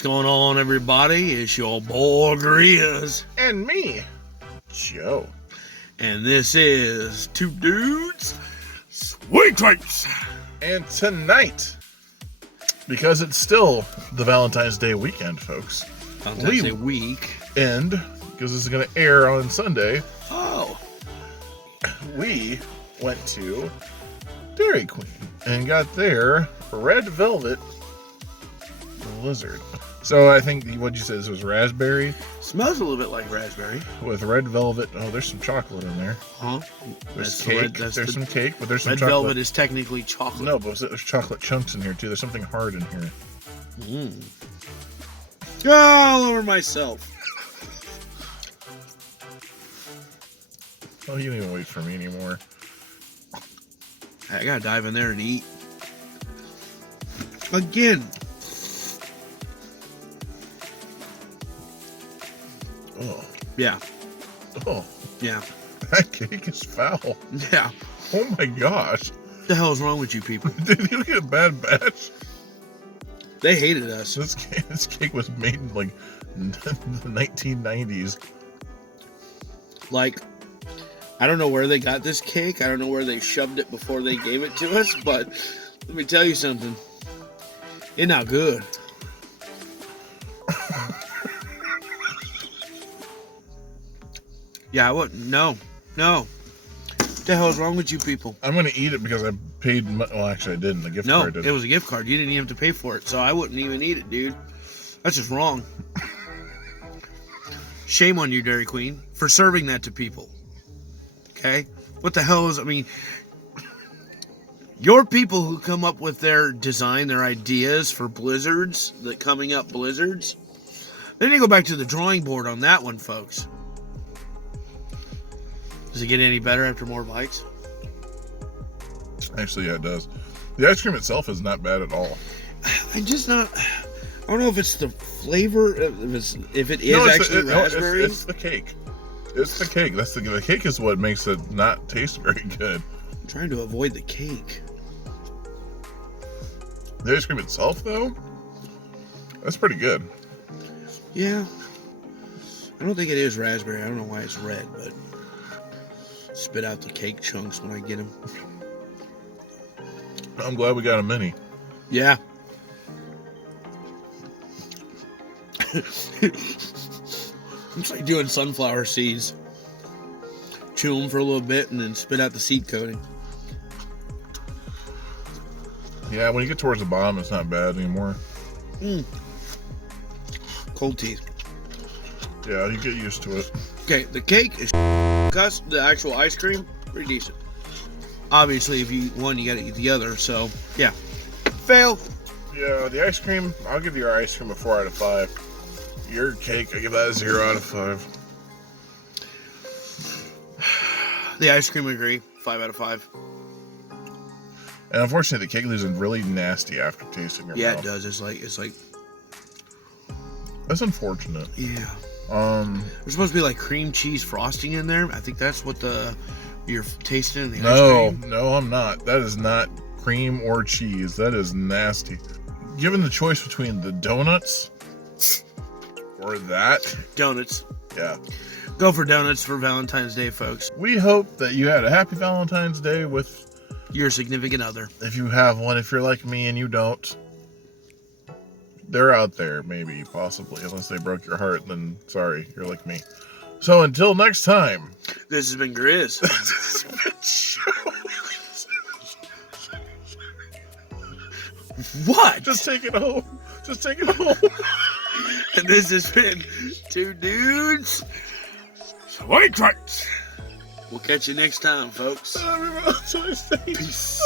What's going on, everybody? It's your boy Grizz. And me, Joe. And this is Two Dudes, Sweet Treats. And tonight, because it's still the Valentine's Day weekend, folks. Valentine's Day week. And, because this is going to air on Sunday. Oh. We went to Dairy Queen and got their red velvet blizzard. So I think, what'd you say, this was raspberry? Smells a little bit like raspberry. With red velvet. Oh, there's some chocolate in there. Huh? There's cake. There's some cake, but there's some red chocolate. velvet is technically chocolate. No, but there's chocolate chunks in here too. There's something hard in here. All over myself. Oh, you don't even wait for me anymore. I gotta dive in there and eat. Again. Oh. Yeah. Oh. Yeah. That cake is foul. Yeah. Oh my gosh. What the hell is wrong with you people? Did you get a bad batch? They hated us. This cake was made in like the 1990s. Like, I don't know where they got this cake. I don't know where they shoved it before they gave it to us. But let me tell you something. It's not good. Yeah, I wouldn't. No. What the hell is wrong with you people? I'm going to eat it because I paid... Well, actually, I didn't. The gift card did. No, it was a gift card. You didn't even have to pay for it. So I wouldn't even eat it, dude. That's just wrong. Shame on you, Dairy Queen, for serving that to people. Okay? What the hell is... I mean... Your people who come up with their design, their ideas for blizzards, the coming up blizzards, they need to go back to the drawing board on that one, folks. Does it get any better after more bites? Actually, yeah, it does. The ice cream itself is not bad at all. I'm just not... I don't know if it's the flavor, if it is raspberry. It's the cake. It's the cake. The cake is what makes it not taste very good. I'm trying to avoid the cake. The ice cream itself, though, that's pretty good. Yeah. I don't think it is raspberry. I don't know why it's red, but spit out the cake chunks when I get them. I'm glad we got a mini. Yeah. It's like doing sunflower seeds. Chew them for a little bit and then spit out the seed coating. Yeah, when you get towards the bottom, it's not bad anymore. Cold teeth. Yeah, you get used to it. Okay, the cake is the actual ice cream, pretty decent. Obviously, if you eat one, you gotta eat the other, so, yeah. Fail. Yeah, the ice cream, I'll give your ice cream a 4 out of 5. Your cake, I give that a 0 out of 5. The ice cream, I agree. 5 out of 5. And unfortunately, the cake leaves it really nasty after tasting your mouth. Yeah, it does. It's like. That's unfortunate. Yeah. There's supposed to be like cream cheese frosting in there. I think that's what you're tasting in the ice cream. No, I'm not. That is not cream or cheese. That is nasty. Given the choice between the donuts or that. Donuts. Yeah. Go for donuts for Valentine's Day, folks. We hope that you had a happy Valentine's Day with your significant other. If you have one, if you're like me and you don't, they're out there, maybe, possibly. Unless they broke your heart, then sorry, you're like me. So until next time. This has been Grizz. This has been What? Just take it home. Just take it home. And this has been Two Dudes, Sweet Treats. We'll catch you next time, folks. Peace.